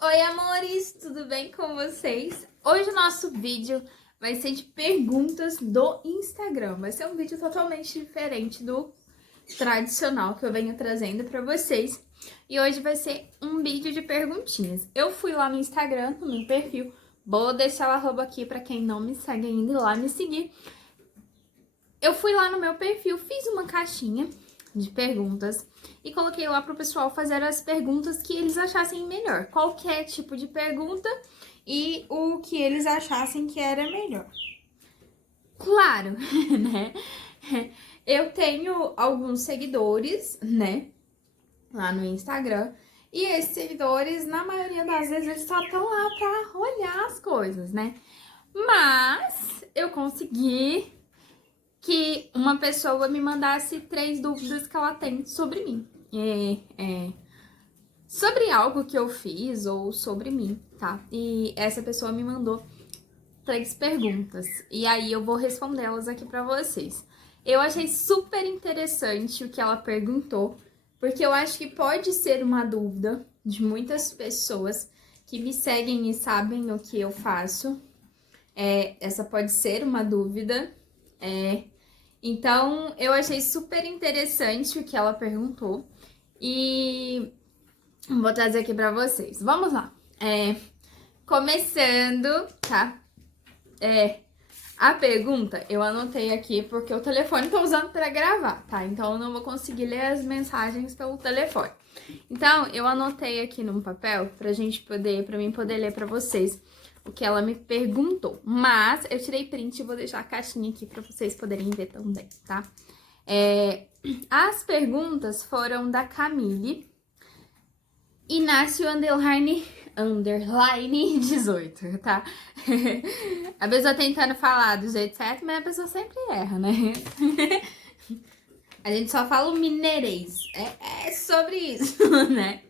Oi, amores, tudo bem com vocês? Hoje o nosso vídeo vai ser de perguntas do Instagram. Vai ser um vídeo totalmente diferente do tradicional que eu venho trazendo pra vocês. E hoje vai ser um vídeo de perguntinhas. Eu fui lá no Instagram, no meu perfil, vou deixar o arroba aqui pra quem não me segue ainda ir lá me seguir. Eu fui lá no meu perfil, fiz uma caixinha de perguntas e coloquei lá pro pessoal fazer as perguntas que eles achassem melhor. Qualquer tipo de pergunta e o que eles achassem que era melhor. Claro, né? Eu tenho alguns seguidores, né? Lá no Instagram. E esses seguidores, na maioria das vezes, eles só estão lá pra olhar as coisas, né? Mas eu consegui que uma pessoa me mandasse 3 dúvidas que ela tem sobre mim. Sobre algo que eu fiz ou sobre mim, tá? E essa pessoa me mandou 3 perguntas. E aí eu vou respondê-las aqui pra vocês. Eu achei super interessante o que ela perguntou, porque eu acho que pode ser uma dúvida de muitas pessoas que me seguem e sabem o que eu faço. Essa pode ser uma dúvida. Então, eu achei super interessante o que ela perguntou e vou trazer aqui pra vocês. Vamos lá. Começando, tá? A pergunta eu anotei aqui porque o telefone tô usando pra gravar, tá? Então, eu não vou conseguir ler as mensagens pelo telefone. Então, eu anotei aqui num papel pra mim poder ler pra vocês o que ela me perguntou. Mas eu tirei print e vou deixar a caixinha aqui pra vocês poderem ver também, tá? As perguntas foram da Camille Inácio underline 18, tá? A pessoa tentando falar do jeito certo, mas a pessoa sempre erra, né? A gente só fala o mineirês. É sobre isso, né?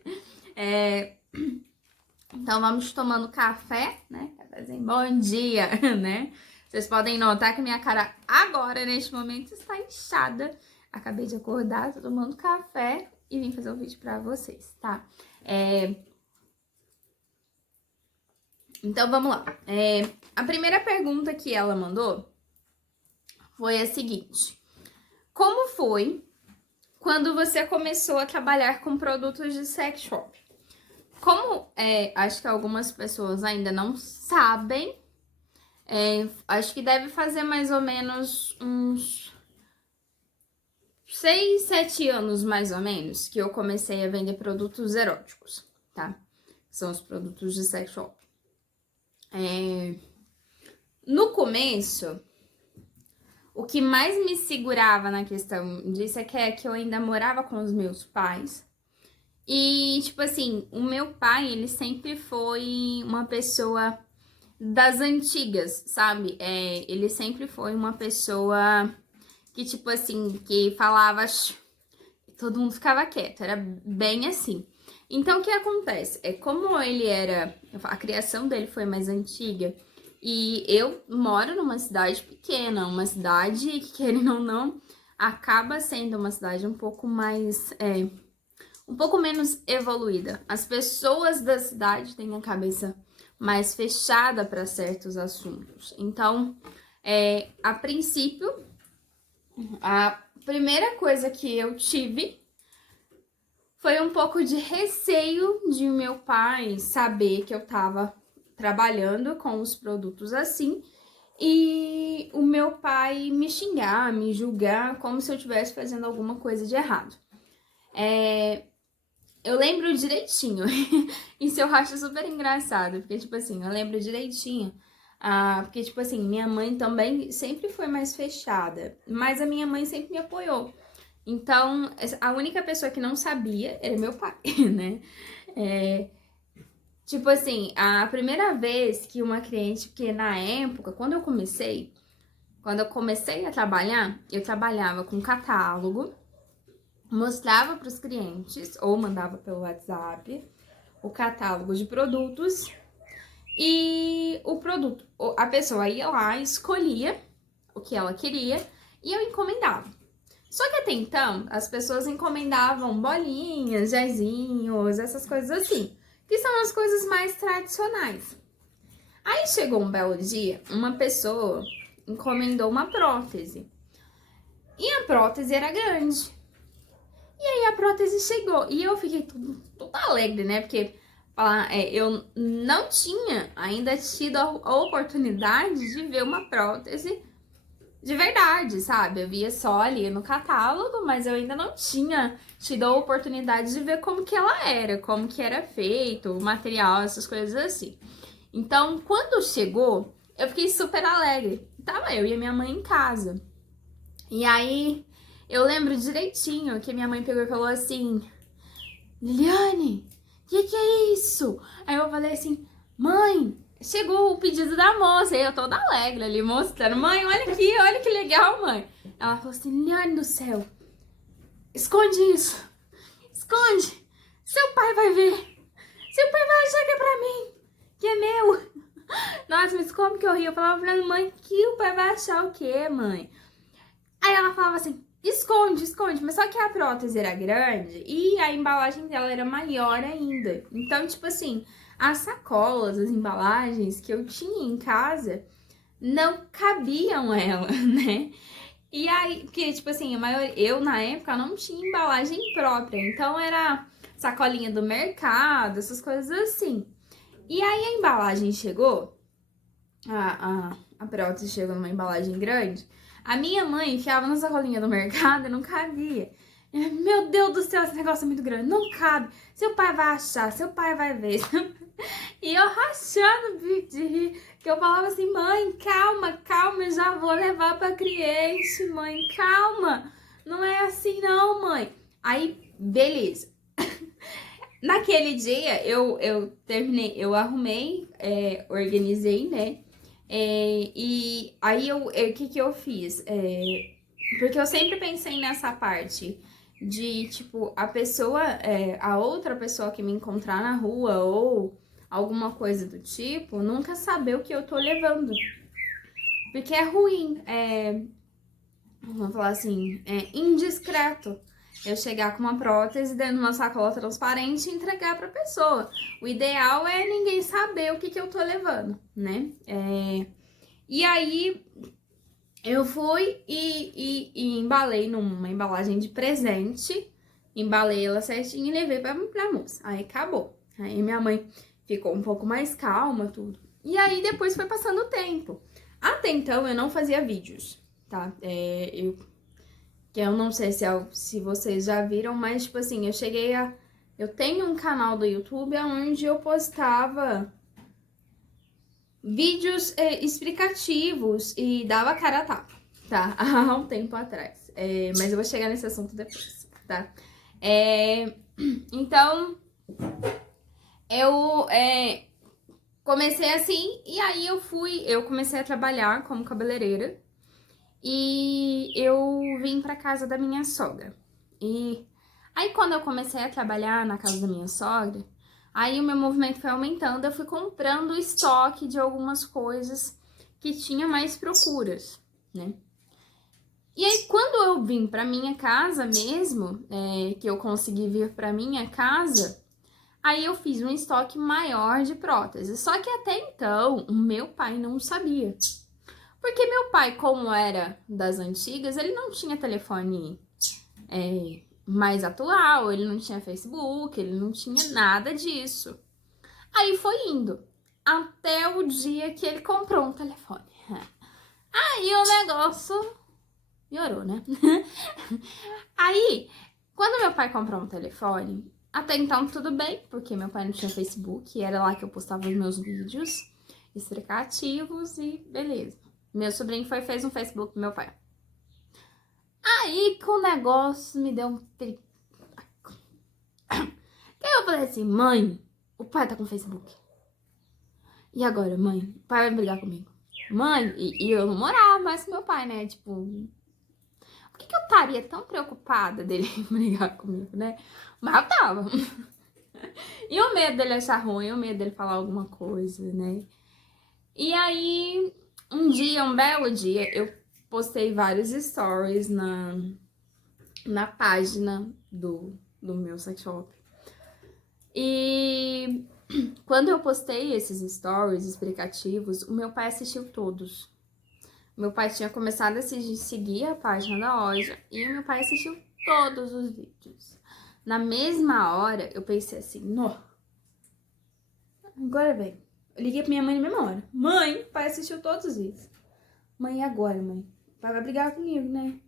Então vamos tomando café, né? Cafézinho, bom dia, né? Vocês podem notar que minha cara agora, neste momento, está inchada. Acabei de acordar, tô tomando café e vim fazer um vídeo pra vocês, tá? Então vamos lá. A primeira pergunta que ela mandou foi a seguinte: como foi quando você começou a trabalhar com produtos de sex shop? Como acho que algumas pessoas ainda não sabem, acho que deve fazer mais ou menos uns 6, 7 anos, mais ou menos, que eu comecei a vender produtos eróticos, tá? São os produtos de sex shop. No começo, o que mais me segurava na questão disso é que eu ainda morava com os meus pais. E, tipo assim, o meu pai, ele sempre foi uma pessoa das antigas, sabe? Ele sempre foi uma pessoa que, tipo assim, que falava, todo mundo ficava quieto, era bem assim. Então, o que acontece? Como ele era, a criação dele foi mais antiga, e eu moro numa cidade pequena, uma cidade que, querendo ou não, acaba sendo uma cidade um pouco mais, um pouco menos evoluída. As pessoas da cidade têm a cabeça mais fechada para certos assuntos. Então, a princípio, a primeira coisa que eu tive foi um pouco de receio de meu pai saber que eu tava trabalhando com os produtos assim e o meu pai me xingar, me julgar como se eu estivesse fazendo alguma coisa de errado. Eu lembro direitinho, isso eu acho super engraçado, porque, tipo assim, eu lembro direitinho, porque, tipo assim, minha mãe também sempre foi mais fechada, mas a minha mãe sempre me apoiou. Então, a única pessoa que não sabia era meu pai, né? Tipo assim, a primeira vez que uma cliente, porque na época, quando eu comecei a trabalhar, eu trabalhava com catálogo, mostrava para os clientes ou mandava pelo WhatsApp o catálogo de produtos e o produto, a pessoa ia lá, escolhia o que ela queria e eu encomendava. Só que até então, as pessoas encomendavam bolinhas, jazinhos, essas coisas assim. que são as coisas mais tradicionais. Aí chegou um belo dia, uma pessoa encomendou uma prótese. E a prótese era grande. E aí a prótese chegou. E eu fiquei toda alegre, né? Porque eu não tinha ainda tido a oportunidade de ver uma prótese de verdade, sabe? Eu via só ali no catálogo, mas eu ainda não tinha tido a oportunidade de ver como que ela era, como que era feito, o material, essas coisas assim. Então, quando chegou, eu fiquei super alegre. Tava eu e a minha mãe em casa. E aí, eu lembro direitinho que minha mãe pegou e falou assim: Liliane, que é isso? Aí eu falei assim: mãe, chegou o pedido da moça. E eu toda alegre ali, mostrando: mãe, olha aqui, olha que legal, mãe. Ela falou assim: Liliane do céu, esconde isso, esconde. Seu pai vai ver. Seu pai vai achar que é pra mim, que é meu. Nossa, mas como que eu ri? Eu falava pra mãe: que o pai vai achar o quê, mãe? Aí ela falava assim: esconde, esconde. Mas só que a prótese era grande e a embalagem dela era maior ainda. Então, tipo assim, as sacolas, as embalagens que eu tinha em casa não cabiam ela, né? E aí, porque, tipo assim, eu na época não tinha embalagem própria. Então era sacolinha do mercado, essas coisas assim. E aí a embalagem chegou, a prótese chegou numa embalagem grande. A minha mãe enfiava na sacolinha do mercado e não cabia. Meu Deus do céu, esse negócio é muito grande. Não cabe. Seu pai vai achar, seu pai vai ver. E eu rachando de rir, que eu falava assim: mãe, calma, calma, eu já vou levar pra cliente, mãe, calma. Não é assim não, mãe. Aí, beleza. Naquele dia, eu terminei, eu arrumei, organizei, né? E aí, o que que eu fiz? Porque eu sempre pensei nessa parte de, tipo, a outra pessoa que me encontrar na rua ou alguma coisa do tipo, nunca saber o que eu tô levando. Porque é ruim, vamos falar assim, é indiscreto eu chegar com uma prótese dentro de uma sacola transparente e entregar pra pessoa. O ideal é ninguém saber o que que eu tô levando, né? E aí eu fui e embalei numa embalagem de presente, embalei ela certinho e levei pra moça. Aí acabou. Aí minha mãe ficou um pouco mais calma, tudo. E aí depois foi passando o tempo. Até então eu não fazia vídeos, tá? Eu não sei se vocês já viram, mas tipo assim, eu tenho um canal do YouTube onde eu postava vídeos explicativos e dava cara a tapa, tá? Há um tempo atrás. Mas eu vou chegar nesse assunto depois, tá? Então, eu comecei assim, e aí eu comecei a trabalhar como cabeleireira e eu vim pra casa da minha sogra. E aí, quando eu comecei a trabalhar na casa da minha sogra, aí o meu movimento foi aumentando, eu fui comprando estoque de algumas coisas que tinha mais procuras, né? E aí, quando eu vim pra minha casa mesmo, que eu consegui vir pra minha casa, aí eu fiz um estoque maior de próteses. Só que até então, o meu pai não sabia. Porque meu pai, como era das antigas, ele não tinha telefone mais atual, ele não tinha Facebook, ele não tinha nada disso. Aí foi indo, até o dia que ele comprou um telefone. Aí o negócio piorou, né? Aí, quando meu pai comprou um telefone, até então tudo bem, porque meu pai não tinha Facebook, era lá que eu postava os meus vídeos explicativos e beleza. Meu sobrinho fez um Facebook pro meu pai. Aí que o negócio me deu um perigo. Aí eu falei assim: mãe, o pai tá com Facebook. E agora, mãe? O pai vai brigar comigo. Mãe, e eu não morava mais com meu pai, né? Tipo, por que eu estaria tão preocupada dele brigar comigo, né? Mas eu tava. E o medo dele achar ruim, o medo dele falar alguma coisa, né? E aí, um belo dia, eu postei vários stories na página do meu sex shop. E quando eu postei esses stories explicativos, o meu pai assistiu todos. Meu pai tinha começado a seguir a página da loja e o meu pai assistiu todos os vídeos. Na mesma hora, eu pensei assim, nó, agora vem. Eu liguei pra minha mãe na mesma hora. Mãe, o pai assistiu todos os vídeos. Mãe, e agora, mãe? O pai vai brigar comigo, né?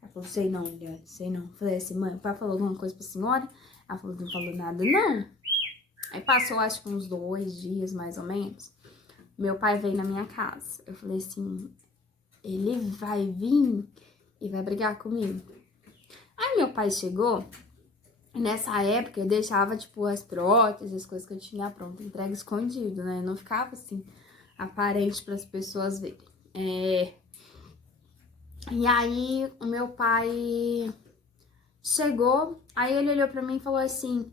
Ela falou, sei não, Eliane, sei não. Falei assim, mãe, o pai falou alguma coisa pra senhora? Ela falou, não falou nada, não. Aí passou, acho que uns 2 dias, mais ou menos. Meu pai veio na minha casa. Eu falei assim, ele vai vir e vai brigar comigo. Aí meu pai chegou, e nessa época eu deixava, tipo, as próteses, as coisas que eu tinha pronto, entrega escondido, né? Eu não ficava, assim, aparente para as pessoas verem. E aí o meu pai chegou, aí ele olhou pra mim e falou assim,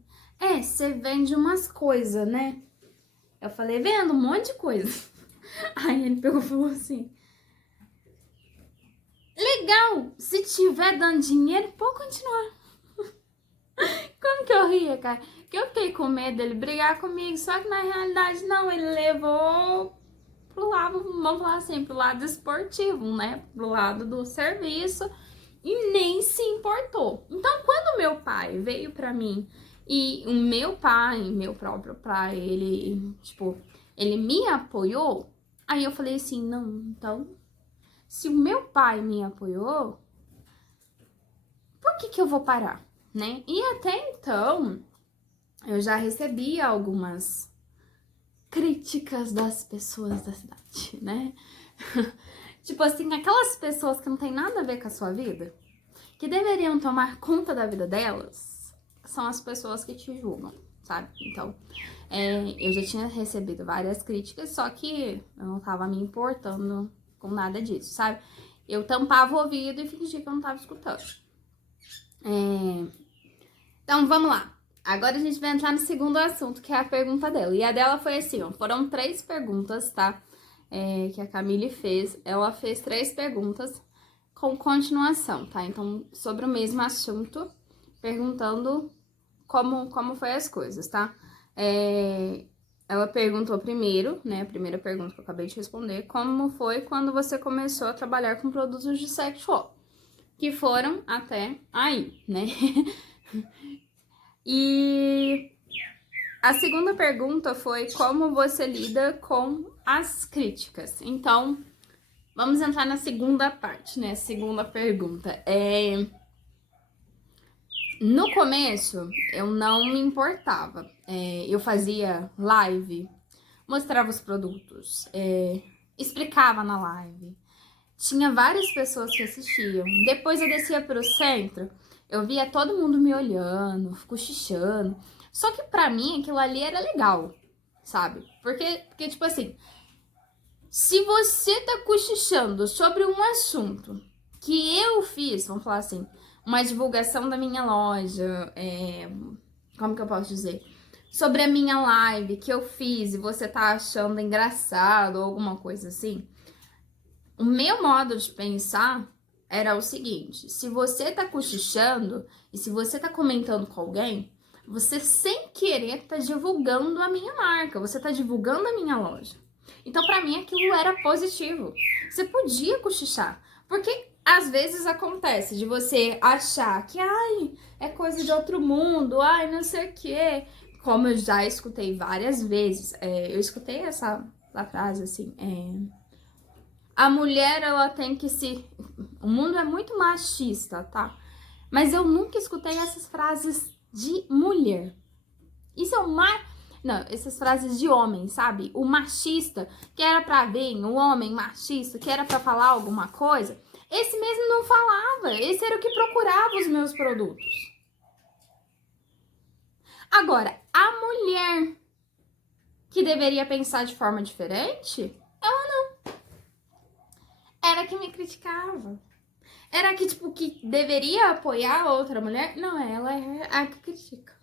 você vende umas coisas, né? Eu falei, vendo um monte de coisa. Aí ele pegou e falou assim, legal, se tiver dando dinheiro, pode continuar. Como que eu ria, cara? Que eu fiquei com medo dele brigar comigo, só que na realidade não, ele levou pro lado, vamos falar assim, pro lado esportivo, né? Pro lado do serviço e nem se importou. Então, quando meu pai veio pra mim e o meu pai, meu próprio pai, ele, tipo, ele me apoiou, aí eu falei assim, não, então, se o meu pai me apoiou, por que eu vou parar, né? E até então, eu já recebi algumas críticas das pessoas da cidade, né? Tipo assim, aquelas pessoas que não tem nada a ver com a sua vida, que deveriam tomar conta da vida delas, são as pessoas que te julgam, sabe? Então, eu já tinha recebido várias críticas, só que eu não tava me importando com nada disso, sabe? Eu tampava o ouvido e fingia que eu não tava escutando. Então, vamos lá. Agora a gente vai entrar no segundo assunto, que é a pergunta dela. E a dela foi assim, ó, foram 3 perguntas, tá? Que a Camille fez. Ela fez 3 perguntas com continuação, tá? Então, sobre o mesmo assunto, perguntando como foi as coisas, tá? Ela perguntou primeiro, né? A primeira pergunta que eu acabei de responder, como foi quando você começou a trabalhar com produtos de sex shop? Que foram até aí, né? E a segunda pergunta foi como você lida com as críticas. Então, vamos entrar na segunda parte, né? Segunda pergunta. No começo, eu não me importava. Eu fazia live, mostrava os produtos, explicava na live. Tinha várias pessoas que assistiam. Depois eu descia pro centro, eu via todo mundo me olhando, cochichando. Só que pra mim aquilo ali era legal, sabe? Porque tipo assim, se você tá cochichando sobre um assunto que eu fiz, vamos falar assim, uma divulgação da minha loja, como que eu posso dizer? Sobre a minha live que eu fiz e você tá achando engraçado ou alguma coisa assim, o meu modo de pensar era o seguinte, se você tá cochichando e se você tá comentando com alguém, você sem querer tá divulgando a minha marca, você tá divulgando a minha loja. Então, pra mim, aquilo era positivo. Você podia cochichar, porque às vezes acontece de você achar que, ai, é coisa de outro mundo, ai, não sei o quê. Como eu já escutei várias vezes, eu escutei essa frase assim, a mulher, ela tem que se... O mundo é muito machista, tá? Mas eu nunca escutei essas frases de mulher. Isso é uma... Não, essas frases de homem, sabe? O machista, que era pra vir, o homem machista, que era pra falar alguma coisa, esse mesmo não falava. Esse era o que procurava os meus produtos. Agora, a mulher que deveria pensar de forma diferente, ela não. Era que me criticava. Era que, tipo, que deveria apoiar a outra mulher? Não, ela é a que critica.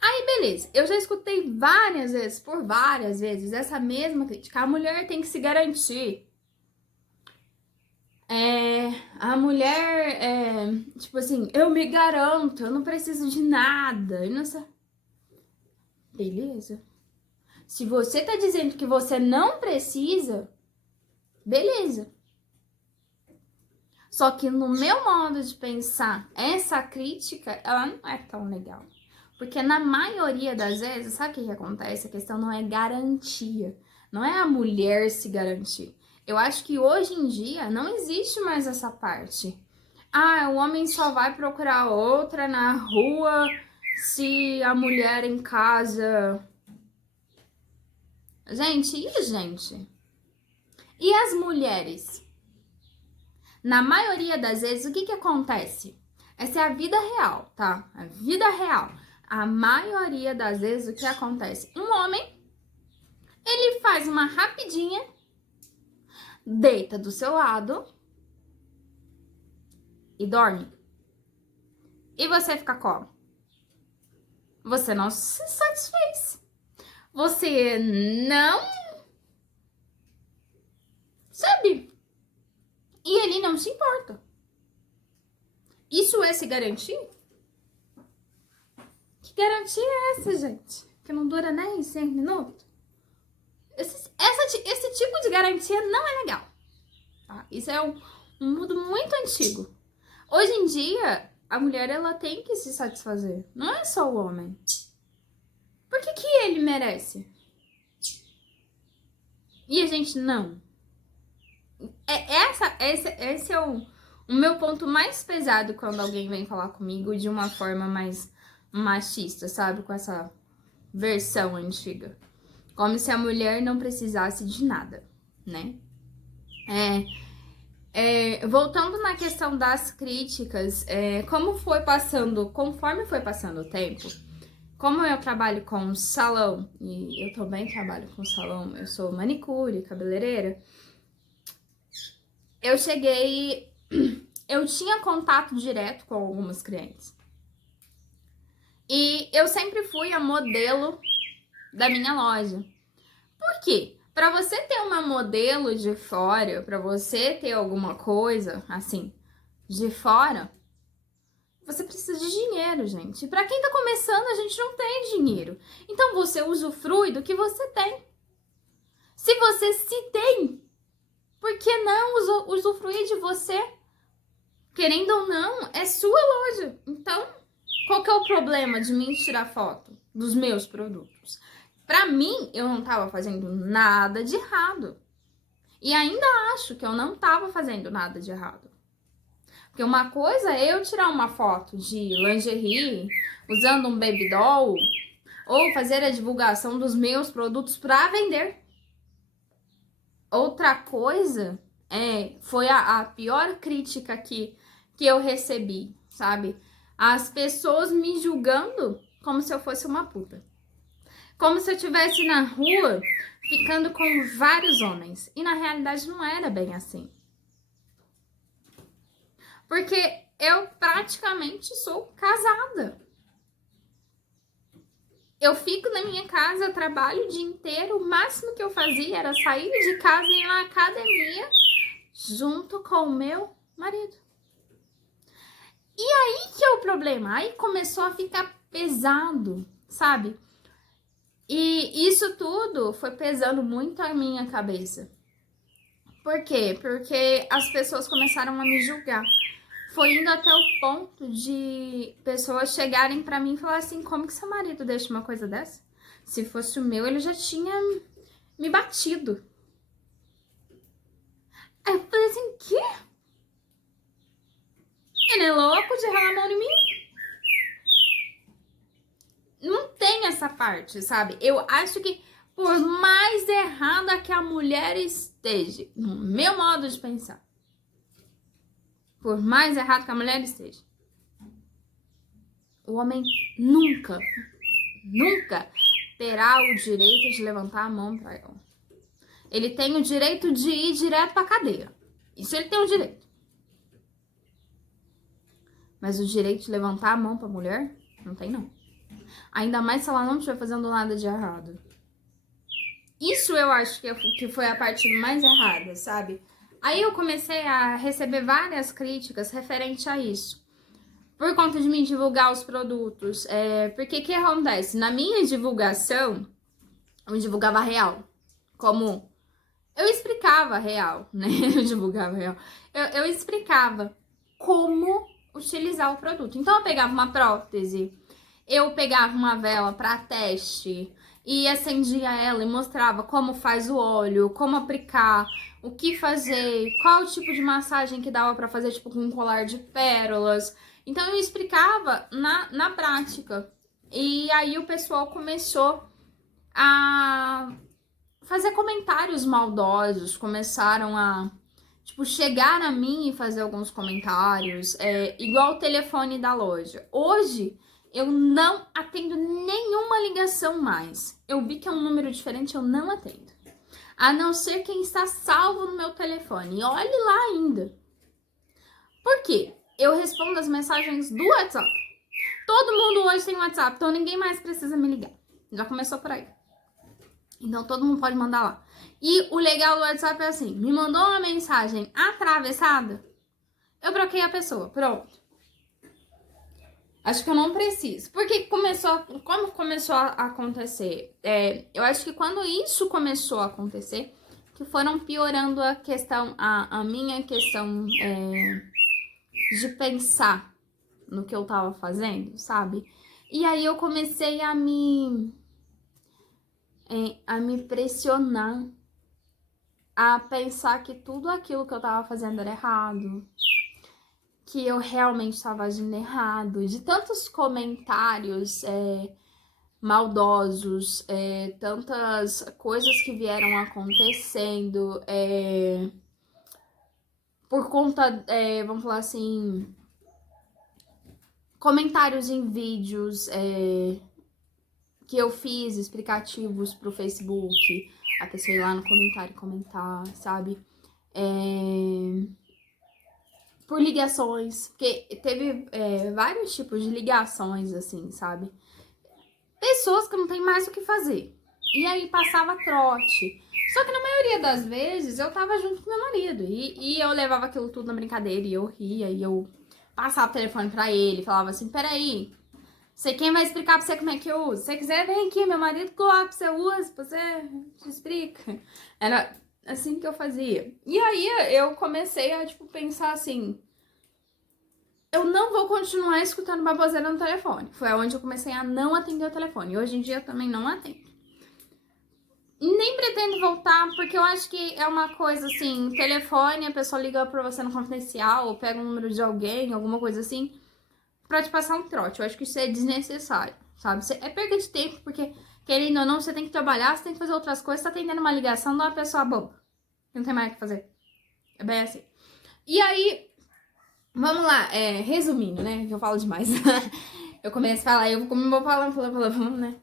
Aí, beleza. Eu já escutei várias vezes, por várias vezes, essa mesma crítica. A mulher tem que se garantir. A mulher, tipo assim, eu me garanto, eu não preciso de nada. Eu não sei. Beleza. Se você tá dizendo que você não precisa, beleza. Só que no meu modo de pensar, essa crítica, ela não é tão legal. Porque na maioria das vezes, sabe o que acontece? A questão não é garantia. Não é a mulher se garantir. Eu acho que hoje em dia não existe mais essa parte. Ah, o homem só vai procurar outra na rua se a mulher em casa... Gente, e gente? E as mulheres? Na maioria das vezes, o que acontece? Essa é a vida real, tá? A vida real. A maioria das vezes, o que acontece? Um homem, ele faz uma rapidinha, deita do seu lado e dorme. E você fica como? Você não se satisfez. Você não... Sabe? E ele não se importa. Isso é se garantir? Que garantia é essa, gente? Que não dura nem 5 minutos? Esse tipo de garantia não é legal. Tá? Isso é um mundo muito antigo. Hoje em dia, a mulher ela tem que se satisfazer. Não é só o homem. Por que ele merece? E a gente não. Esse é o meu ponto mais pesado quando alguém vem falar comigo de uma forma mais machista, sabe? Com essa versão antiga. Como se a mulher não precisasse de nada, né? Voltando na questão das críticas, conforme foi passando o tempo, como eu trabalho com salão, e eu também trabalho com salão, eu sou manicure, cabeleireira, eu tinha contato direto com algumas clientes. E eu sempre fui a modelo da minha loja. Por quê? Para você ter uma modelo de fora, para você ter alguma coisa assim de fora, você precisa de dinheiro, gente. Para quem tá começando, a gente não tem dinheiro. Então você usufrui do que você tem. Se você se tem, por que não usufruir de você? Querendo ou não, é sua loja. Então, qual que é o problema de mim tirar foto dos meus produtos? Pra mim, eu não tava fazendo nada de errado. E ainda acho que eu não tava fazendo nada de errado. Porque uma coisa é eu tirar uma foto de lingerie, usando um baby doll, ou fazer a divulgação dos meus produtos pra vender. Outra coisa foi a pior crítica que eu recebi, sabe? As pessoas me julgando como se eu fosse uma puta. Como se eu estivesse na rua ficando com vários homens. E na realidade não era bem assim. Porque eu praticamente sou casada. Eu fico na minha casa, trabalho o dia inteiro. O máximo que eu fazia era sair de casa e ir na academia junto com o meu marido. E aí que é o problema. Aí começou a ficar pesado, sabe? E isso tudo foi pesando muito a minha cabeça. Por quê? Porque as pessoas começaram a me julgar. Foi indo até o ponto de pessoas chegarem pra mim e falar assim, como que seu marido deixa uma coisa dessa? Se fosse o meu, ele já tinha me batido. Aí eu falei assim, quê? Ele é louco de ralar a mão em mim? Não tem essa parte, sabe? Eu acho que por mais errada que a mulher esteja, no meu modo de pensar, por mais errado que a mulher esteja, o homem nunca terá o direito de levantar a mão pra ela. Ele tem o direito de ir direto pra cadeia. Isso ele tem o direito. Mas o direito de levantar a mão pra mulher, não tem não. Ainda mais se ela não estiver fazendo nada de errado. Isso eu acho que foi a parte mais errada, sabe? Aí eu comecei a receber várias críticas referente a isso. Por conta de me divulgar os produtos. Porque o que acontece? Na minha divulgação, eu divulgava real. Como eu explicava real, né? Eu divulgava real. Eu explicava como utilizar o produto. Então eu pegava uma prótese, eu pegava uma vela para teste e acendia ela e mostrava como faz o óleo, como aplicar, o que fazer, qual o tipo de massagem que dava para fazer, tipo com um colar de pérolas. Então eu explicava na prática. E aí o pessoal começou a fazer comentários maldosos, começaram a, tipo, chegar a mim e fazer alguns comentários, igual o telefone da loja. Hoje, eu não atendo nenhuma ligação mais. Eu vi que é um número diferente, eu não atendo. A não ser quem está salvo no meu telefone. E olhe lá ainda. Por quê? Eu respondo as mensagens do WhatsApp. Todo mundo hoje tem WhatsApp, então ninguém mais precisa me ligar. Já começou por aí. Então todo mundo pode mandar lá. E o legal do WhatsApp é assim, me mandou uma mensagem atravessada, eu bloqueei a pessoa, pronto. Acho que eu não preciso. Porque como começou a acontecer? Eu acho que quando isso começou a acontecer, que foram piorando a questão, a minha questão de pensar no que eu tava fazendo, sabe? E aí eu comecei a me pressionar, a pensar que tudo aquilo que eu tava fazendo era errado, que eu realmente estava agindo errado, de tantos comentários maldosos, tantas coisas que vieram acontecendo por conta, vamos falar assim, comentários em vídeos que eu fiz, explicativos pro Facebook, a pessoa ir lá no comentário comentar, sabe? Por ligações, porque teve vários tipos de ligações, assim, sabe? Pessoas que não tem mais o que fazer. E aí passava trote. Só que na maioria das vezes eu tava junto com meu marido. E eu levava aquilo tudo na brincadeira, e eu ria, e eu passava o telefone pra ele, falava assim, peraí, sei quem vai explicar pra você como é que eu uso. Se você quiser, vem aqui, meu marido coloca pra você usa, você te explica. Era assim que eu fazia. E aí eu comecei a, tipo, pensar assim, eu não vou continuar escutando baboseira no telefone. Foi onde eu comecei a não atender o telefone. Hoje em dia eu também não atendo. Nem pretendo voltar, porque eu acho que é uma coisa assim, telefone, a pessoa liga pra você no confidencial, ou pega o número de alguém, alguma coisa assim, pra te passar um trote. Eu acho que isso é desnecessário, sabe? É perda de tempo, porque, querendo ou não, você tem que trabalhar, você tem que fazer outras coisas, você tá atendendo uma ligação de uma pessoa boba. Não tem mais o que fazer. É bem assim. E aí, vamos lá, resumindo, né? Que eu falo demais. Eu começo a falar, eu como vou falando, né?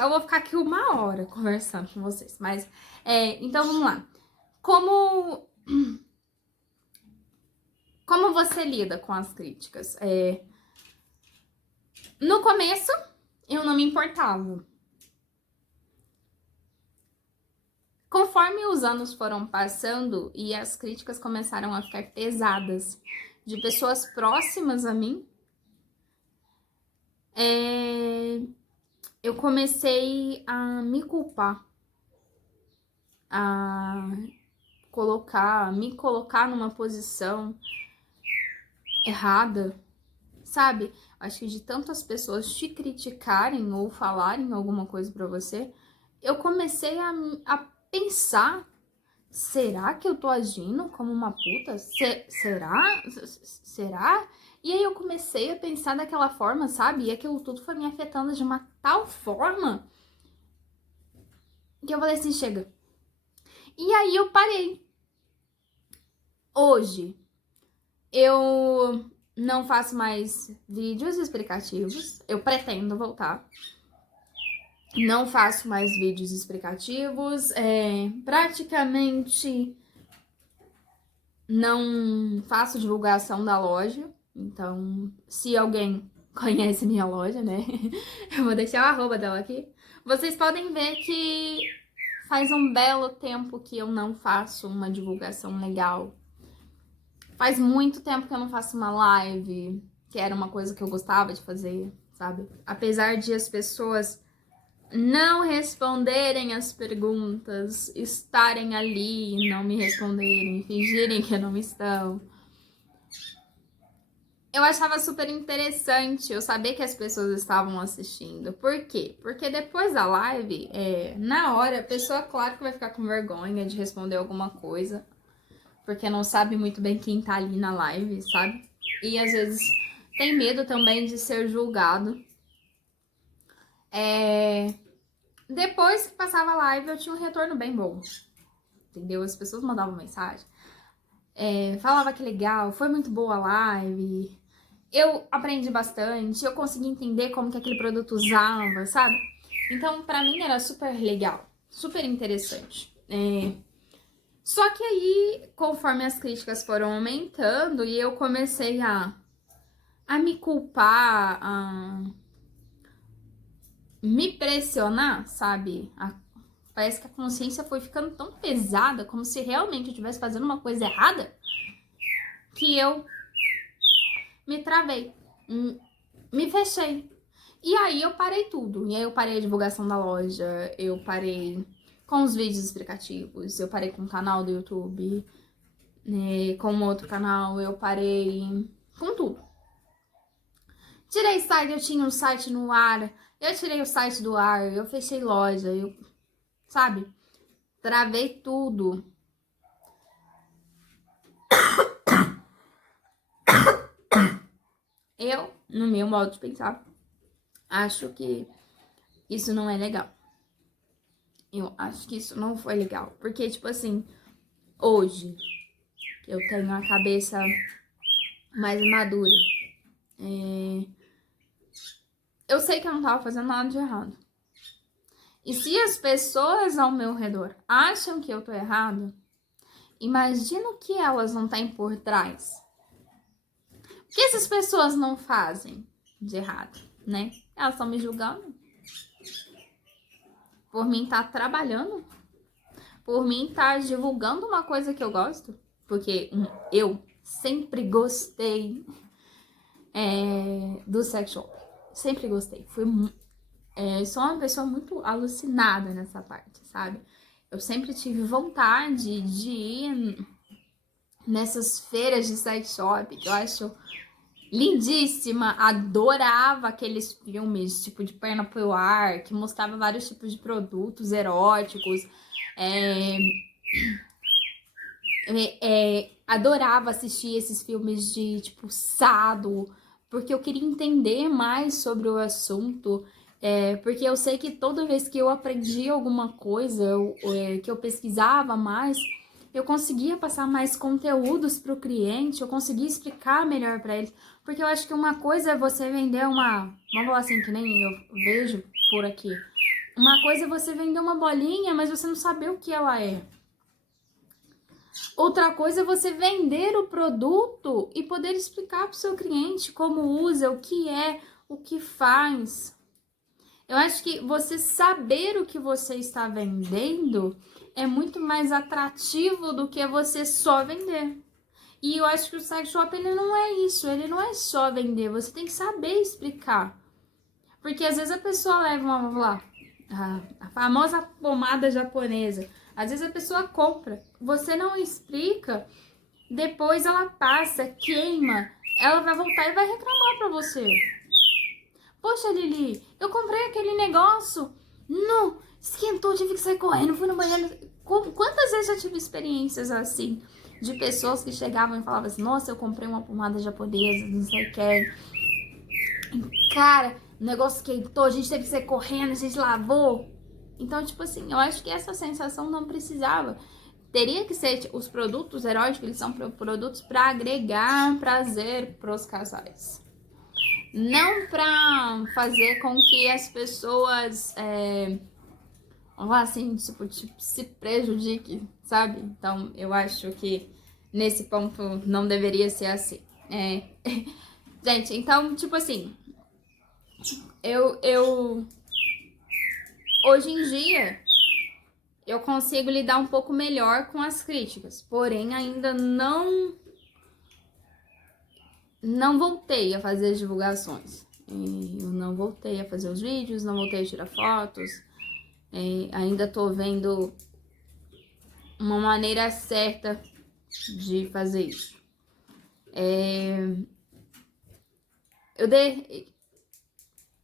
Eu vou ficar aqui 1 hora conversando com vocês. Mas, então vamos lá. Como você lida com as críticas? No começo, eu não me importava. Conforme os anos foram passando e as críticas começaram a ficar pesadas de pessoas próximas a mim, eu comecei a me culpar, a me colocar numa posição errada, sabe? Acho que de tantas pessoas te criticarem ou falarem alguma coisa pra você, eu comecei a pensar, será que eu tô agindo como uma puta? Será? Será? E aí eu comecei a pensar daquela forma, sabe? E aquilo tudo foi me afetando de uma tal forma que eu falei assim, chega. E aí eu parei. Hoje, eu não faço mais vídeos explicativos. Eu pretendo voltar. Não faço mais vídeos explicativos. Praticamente não faço divulgação da loja. Então, se alguém conhece minha loja, né? Eu vou deixar o arroba dela aqui. Vocês podem ver que faz um belo tempo que eu não faço uma divulgação legal. Faz muito tempo que eu não faço uma live, que era uma coisa que eu gostava de fazer, sabe? Apesar de as pessoas não responderem as perguntas, estarem ali e não me responderem, fingirem que não estão. Eu achava super interessante eu saber que as pessoas estavam assistindo. Por quê? Porque depois da live, na hora, a pessoa, claro que vai ficar com vergonha de responder alguma coisa, porque não sabe muito bem quem tá ali na live, sabe? E às vezes tem medo também de ser julgado. Depois que passava a live, eu tinha um retorno bem bom, entendeu? As pessoas mandavam mensagem, falava que legal, foi muito boa a live, eu aprendi bastante, eu consegui entender como que aquele produto usava, sabe? Então, pra mim era super legal, super interessante. Só que aí, conforme as críticas foram aumentando e eu comecei a me culpar, a me pressionar, sabe? Parece que a consciência foi ficando tão pesada, como se realmente eu estivesse fazendo uma coisa errada, que eu me travei, me fechei. E aí eu parei tudo. E aí eu parei a divulgação da loja, eu parei com os vídeos explicativos, eu parei com o canal do YouTube, né, com outro canal, eu parei com tudo. Tirei site, eu tinha um site no ar, eu tirei o site do ar, eu fechei loja, sabe? Travei tudo. Eu, no meu modo de pensar, acho que isso não é legal. Eu acho que isso não foi legal. Porque, tipo assim, hoje eu tenho a cabeça mais madura. Eu sei que eu não tava fazendo nada de errado. E se as pessoas ao meu redor acham que eu tô errado, imagina o que elas não têm por trás. O que essas pessoas não fazem de errado, né? Elas estão me julgando por mim estar trabalhando, por mim estar divulgando uma coisa que eu gosto, porque eu sempre gostei do sex shop, sempre gostei. Sou uma pessoa muito alucinada nessa parte, sabe? Eu sempre tive vontade de ir nessas feiras de sex shop, que eu acho lindíssima, adorava aqueles filmes, tipo de Perna pro Ar, que mostrava vários tipos de produtos eróticos. Adorava assistir esses filmes de tipo Sado, porque eu queria entender mais sobre o assunto. Porque eu sei que toda vez que eu aprendia alguma coisa, que eu pesquisava mais, eu conseguia passar mais conteúdos para o cliente, eu conseguia explicar melhor para eles. Porque eu acho que uma coisa é você vender vamos falar assim, que nem eu vejo por aqui. Uma coisa é você vender uma bolinha, mas você não saber o que ela é. Outra coisa é você vender o produto e poder explicar para o seu cliente como usa, o que é, o que faz. Eu acho que você saber o que você está vendendo é muito mais atrativo do que você só vender. E eu acho que o sex shop, ele não é isso, ele não é só vender, você tem que saber explicar. Porque às vezes a pessoa leva vamos lá, a famosa pomada japonesa. Às vezes a pessoa compra, você não explica, depois ela passa, queima, ela vai voltar e vai reclamar pra você. Poxa, Lili, eu comprei aquele negócio, não, esquentou, tive que sair correndo, fui no banheiro. Quantas vezes eu tive experiências assim, de pessoas que chegavam e falavam assim, nossa, eu comprei uma pomada japonesa, não sei o que. Cara, o negócio esquentou, a gente teve que sair correndo, a gente lavou. Então, tipo assim, eu acho que essa sensação não precisava. Teria que ser os produtos eróticos, eles são produtos para agregar prazer pros casais. Não para fazer com que as pessoas, assim, tipo, se prejudiquem, sabe? Então, eu acho que nesse ponto não deveria ser assim. Gente, então, tipo assim, eu hoje em dia eu consigo lidar um pouco melhor com as críticas, porém ainda não voltei a fazer as divulgações. E eu não voltei a fazer os vídeos, não voltei a tirar fotos. Ainda tô vendo uma maneira certa de fazer isso.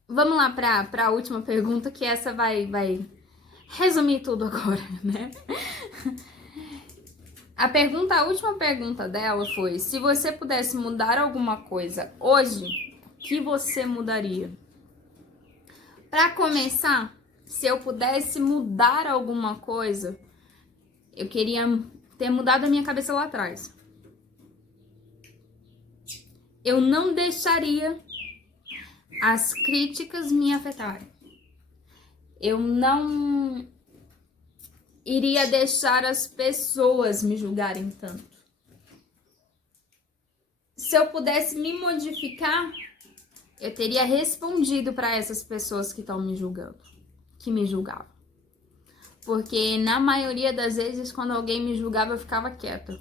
Vamos lá para a última pergunta, que essa vai resumir tudo agora, né? A última pergunta dela foi: se você pudesse mudar alguma coisa hoje, o que você mudaria? Para começar, se eu pudesse mudar alguma coisa, eu queria ter mudado a minha cabeça lá atrás. Eu não deixaria as críticas me afetarem. Eu não iria deixar as pessoas me julgarem tanto. Se eu pudesse me modificar, eu teria respondido para essas pessoas que estão me julgando, que me julgavam. Porque na maioria das vezes, quando alguém me julgava, eu ficava quieta.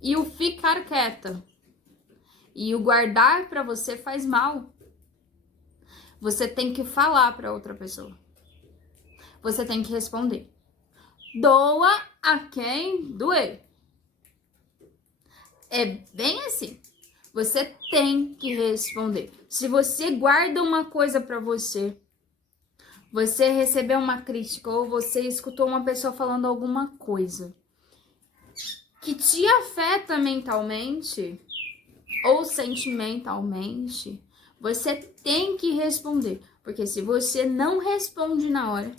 E o ficar quieta e o guardar para você faz mal. Você tem que falar para outra pessoa. Você tem que responder. Doa a quem doer. É bem assim. Você tem que responder. Se você guarda uma coisa para você, você recebeu uma crítica ou você escutou uma pessoa falando alguma coisa que te afeta mentalmente ou sentimentalmente, você tem que responder. Porque se você não responde na hora,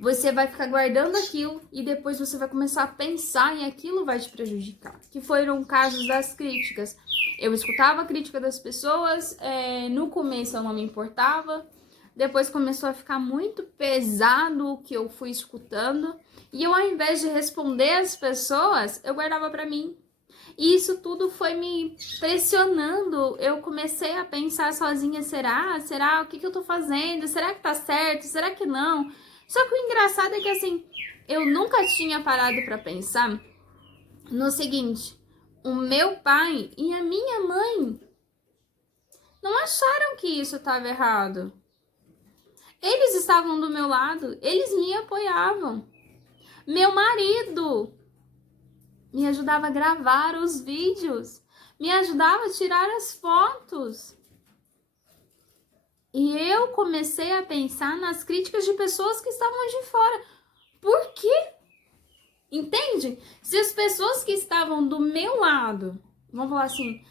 você vai ficar guardando aquilo e depois você vai começar a pensar e aquilo vai te prejudicar. Que foram casos das críticas. Eu escutava a crítica das pessoas, no começo eu não me importava, depois começou a ficar muito pesado o que eu fui escutando e eu, ao invés de responder às pessoas, eu guardava pra mim. E isso tudo foi me pressionando. Eu comecei a pensar sozinha, será? O que eu tô fazendo? Será que tá certo? Será que não? Só que o engraçado é que, assim, eu nunca tinha parado pra pensar no seguinte: o meu pai e a minha mãe não acharam que isso estava errado. Eles estavam do meu lado, eles me apoiavam. Meu marido me ajudava a gravar os vídeos, me ajudava a tirar as fotos. E eu comecei a pensar nas críticas de pessoas que estavam de fora. Por quê? Entende? Se as pessoas que estavam do meu lado, vamos falar assim,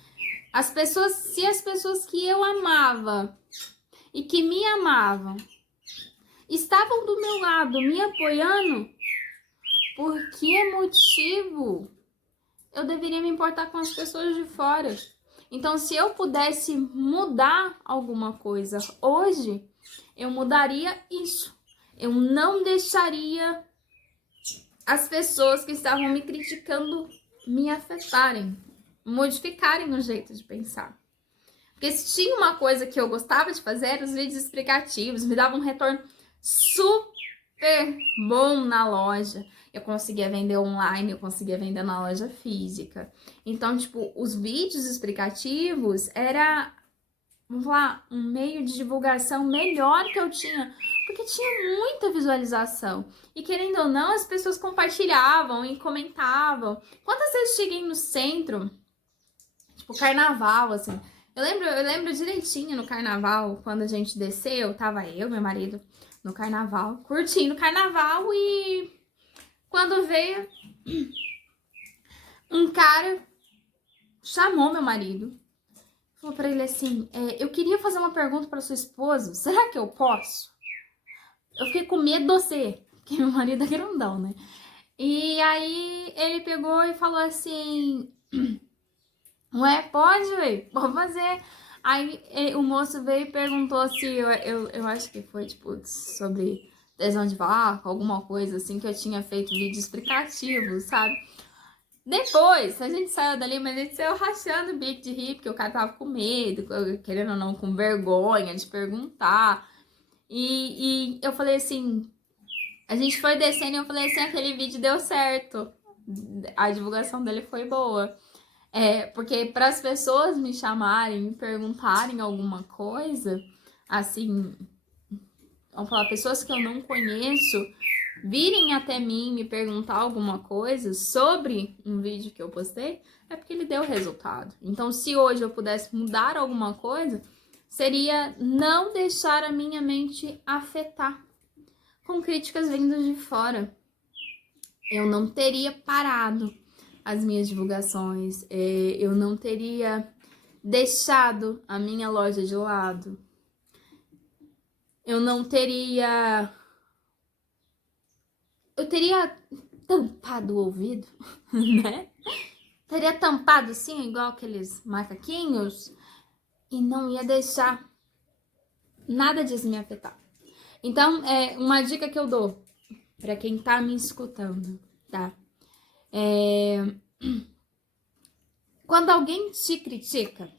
se as pessoas que eu amava e que me amavam estavam do meu lado me apoiando, por que motivo eu deveria me importar com as pessoas de fora? Então, se eu pudesse mudar alguma coisa hoje, eu mudaria isso. Eu não deixaria as pessoas que estavam me criticando me afetarem, modificarem o jeito de pensar. Porque se tinha uma coisa que eu gostava de fazer, eram os vídeos explicativos, me davam um retorno super bom na loja. Eu conseguia vender online, eu conseguia vender na loja física. Então, tipo, os vídeos explicativos era, vamos lá, um meio de divulgação melhor que eu tinha, porque tinha muita visualização. E querendo ou não, as pessoas compartilhavam e comentavam. Quantas vezes cheguei no centro, tipo, carnaval, assim. Eu lembro direitinho no carnaval, quando a gente desceu, tava eu, meu marido, no carnaval, curtindo o carnaval, e quando veio, um cara chamou meu marido, falou pra ele assim: eu queria fazer uma pergunta pra sua esposa, será que eu posso? Eu fiquei com medo de você, porque meu marido é grandão, né? E aí ele pegou e falou assim: ué, pode fazer. Aí o moço veio e perguntou se eu acho que foi tipo sobre lesão de vaca, alguma coisa assim, que eu tinha feito vídeo explicativo, sabe? Depois, a gente saiu dali, mas a gente saiu rachando o bico de rir, porque o cara tava com medo, querendo ou não, com vergonha de perguntar. E eu falei assim, a gente foi descendo e eu falei assim, aquele vídeo deu certo. A divulgação dele foi boa. Porque para as pessoas me chamarem, me perguntarem alguma coisa, assim, vamos falar, pessoas que eu não conheço, virem até mim me perguntar alguma coisa sobre um vídeo que eu postei, é porque ele deu resultado. Então, se hoje eu pudesse mudar alguma coisa, seria não deixar a minha mente afetar com críticas vindas de fora. Eu não teria parado as minhas divulgações, eu não teria deixado a minha loja de lado, eu não teria... Eu teria tampado o ouvido, né? Teria tampado assim, igual aqueles macaquinhos, e não ia deixar nada disso me afetar. Então, uma dica que eu dou para quem tá me escutando, tá? Quando alguém te critica,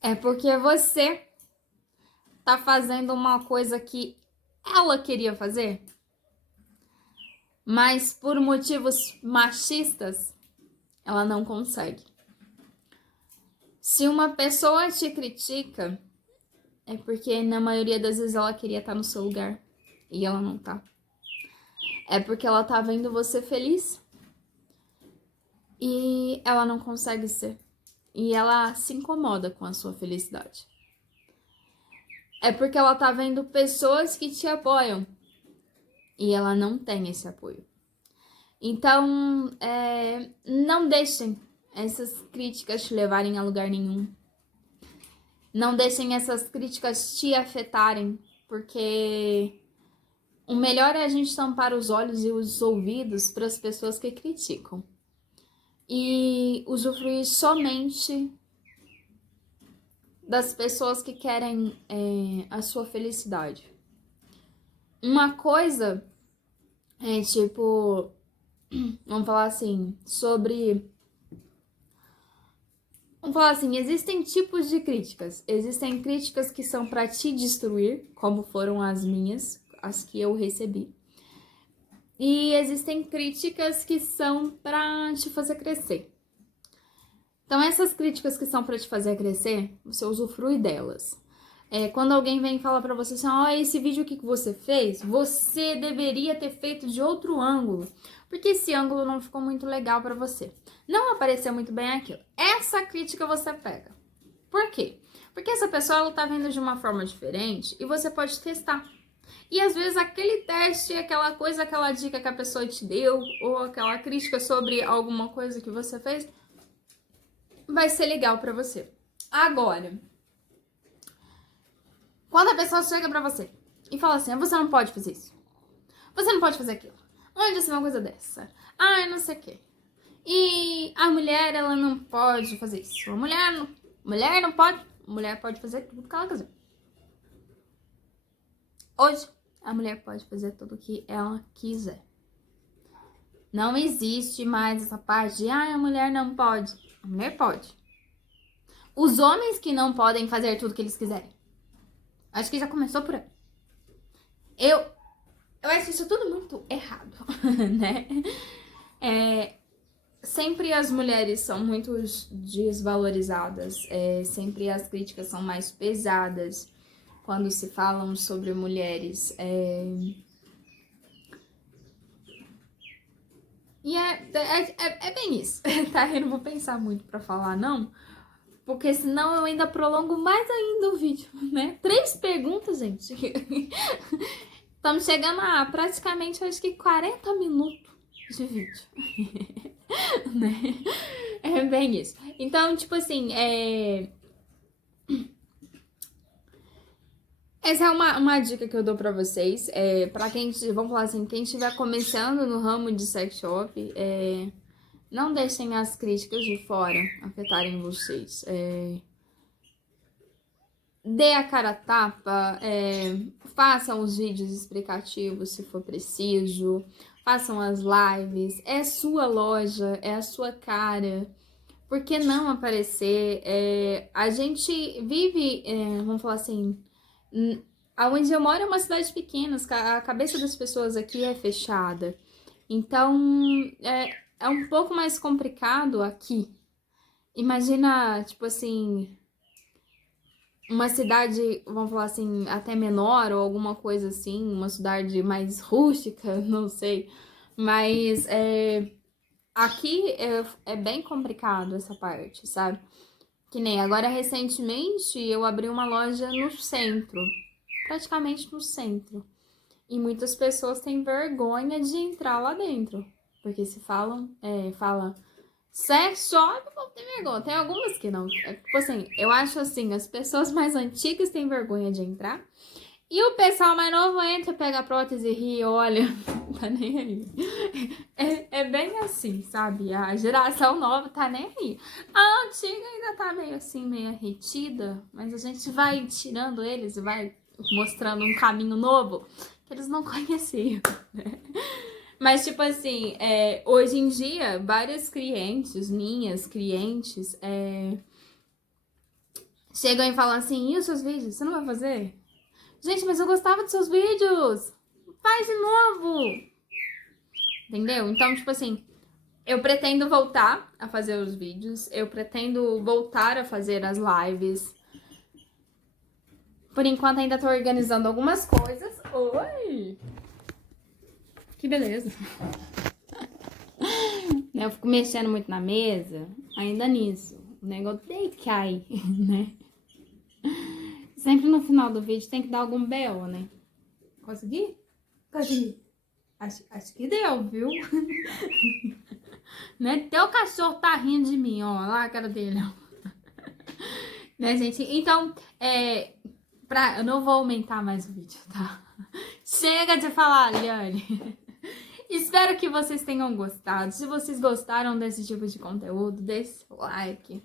é porque você tá fazendo uma coisa que ela queria fazer, mas por motivos machistas, ela não consegue. Se uma pessoa te critica, é porque na maioria das vezes ela queria estar no seu lugar e ela não tá. É porque ela tá vendo você feliz e ela não consegue ser. E ela se incomoda com a sua felicidade. É porque ela tá vendo pessoas que te apoiam e ela não tem esse apoio. Então, não deixem essas críticas te levarem a lugar nenhum. Não deixem essas críticas te afetarem, porque o melhor é a gente tampar os olhos e os ouvidos para as pessoas que criticam e usufruir somente das pessoas que querem a sua felicidade. Uma coisa é tipo, vamos falar assim, existem tipos de críticas. Existem críticas que são para te destruir, como foram as minhas, as que eu recebi. E existem críticas que são para te fazer crescer. Então, essas críticas que são para te fazer crescer, você usufrui delas. Quando alguém vem falar para você assim, esse vídeo aqui que você fez, você deveria ter feito de outro ângulo, porque esse ângulo não ficou muito legal para você. Não apareceu muito bem aquilo. Essa crítica você pega. Por quê? Porque essa pessoa ela tá vendo de uma forma diferente e você pode testar. E às vezes aquele teste, aquela coisa, aquela dica que a pessoa te deu, ou aquela crítica sobre alguma coisa que você fez, vai ser legal pra você. Agora, quando a pessoa chega pra você e fala assim, você não pode fazer isso, você não pode fazer aquilo, onde você vê uma coisa dessa? Não sei o quê. E a mulher, ela não pode fazer isso. A mulher não pode, a mulher pode fazer tudo que ela quiser. Hoje, a mulher pode fazer tudo o que ela quiser. Não existe mais essa parte de, a mulher não pode. A mulher pode. Os homens que não podem fazer tudo que eles quiserem. Acho que já começou por aí. Eu acho isso tudo muito errado, né? Sempre as mulheres são muito desvalorizadas. Sempre as críticas são mais pesadas quando se falam sobre mulheres. E é bem isso, tá? Eu não vou pensar muito pra falar, não. Porque senão eu ainda prolongo mais ainda o vídeo, né? 3 perguntas, gente. Estamos chegando a praticamente, acho que 40 minutos de vídeo. Né? É bem isso. Então, tipo assim, essa é uma dica que eu dou pra vocês. Pra quem, vamos falar assim, quem estiver começando no ramo de sex shop, não deixem as críticas de fora afetarem vocês. Dê a cara a tapa, façam os vídeos explicativos se for preciso, façam as lives, é sua loja, é a sua cara. Por que não aparecer? A gente vive, vamos falar assim, aonde eu moro é uma cidade pequena, a cabeça das pessoas aqui é fechada. Então, é um pouco mais complicado aqui. Imagina, tipo assim, uma cidade, vamos falar assim, até menor ou alguma coisa assim, uma cidade mais rústica, não sei. Mas aqui é bem complicado essa parte, sabe? Que nem agora recentemente eu abri uma loja no centro, praticamente no centro. E muitas pessoas têm vergonha de entrar lá dentro. Porque se fala sexo, óbvio, vão ter vergonha. Tem algumas que não. Tipo assim, eu acho assim, as pessoas mais antigas têm vergonha de entrar. E o pessoal mais novo entra, pega a prótese e ri, olha, tá nem aí. É bem assim, sabe? A geração nova tá nem aí. A antiga ainda tá meio assim, meio retida, mas a gente vai tirando eles e vai mostrando um caminho novo que eles não conheciam, né? Mas, tipo assim, hoje em dia, várias clientes, minhas clientes, chegam e falam assim, e os seus vídeos, você não vai fazer? Gente, mas eu gostava dos seus vídeos! Faz de novo! Entendeu? Então, tipo assim, eu pretendo voltar a fazer os vídeos, eu pretendo voltar a fazer as lives. Por enquanto ainda tô organizando algumas coisas. Oi! Que beleza! Eu fico mexendo muito na mesa, ainda nisso. O negócio tem que cair, né? Sempre no final do vídeo tem que dar algum BO, né? Consegui? Consegui. Acho que deu, viu? Né? Teu cachorro tá rindo de mim, ó. Lá a cara dele, ó. Né, gente? Então, eu não vou aumentar mais o vídeo, tá? Chega de falar, Liane. Espero que vocês tenham gostado. Se vocês gostaram desse tipo de conteúdo, deixe o like.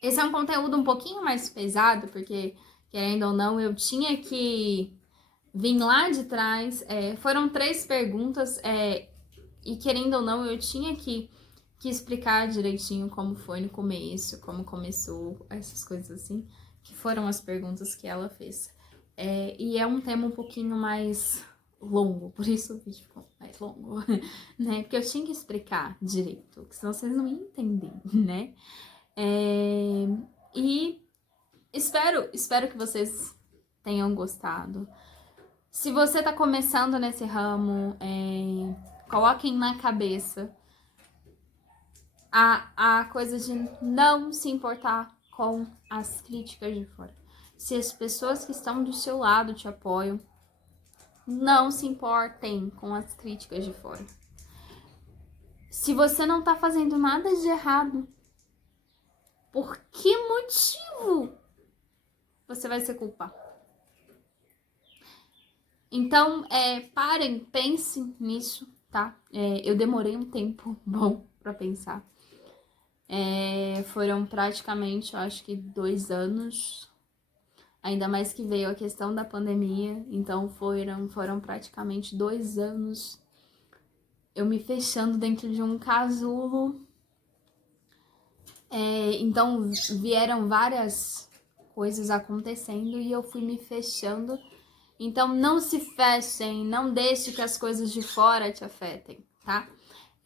Esse é um conteúdo um pouquinho mais pesado, porque, querendo ou não, eu tinha que vir lá de trás. Foram 3 perguntas, e querendo ou não, eu tinha que explicar direitinho como foi no começo, como começou, essas coisas assim, que foram as perguntas que ela fez. E é um tema um pouquinho mais longo, por isso o vídeo ficou mais longo, né? Porque eu tinha que explicar direito, senão vocês não iam entender, né? E espero que vocês tenham gostado. Se você tá começando nesse ramo, coloquem na cabeça a coisa de não se importar com as críticas de fora. Se as pessoas que estão do seu lado te apoiam, não se importem com as críticas de fora. Se você não tá fazendo nada de errado, por que motivo você vai se culpar? Então, parem, pensem nisso, tá? Eu demorei um tempo bom pra pensar. Foram praticamente, eu acho que 2 anos, ainda mais que veio a questão da pandemia, então foram praticamente 2 anos eu me fechando dentro de um casulo. Então vieram várias coisas acontecendo e eu fui me fechando. Então não se fechem, não deixe que as coisas de fora te afetem, tá?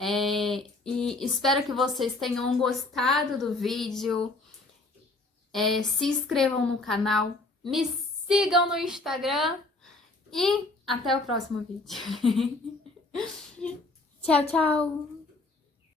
E espero que vocês tenham gostado do vídeo. Se inscrevam no canal, me sigam no Instagram e até o próximo vídeo. Tchau, tchau!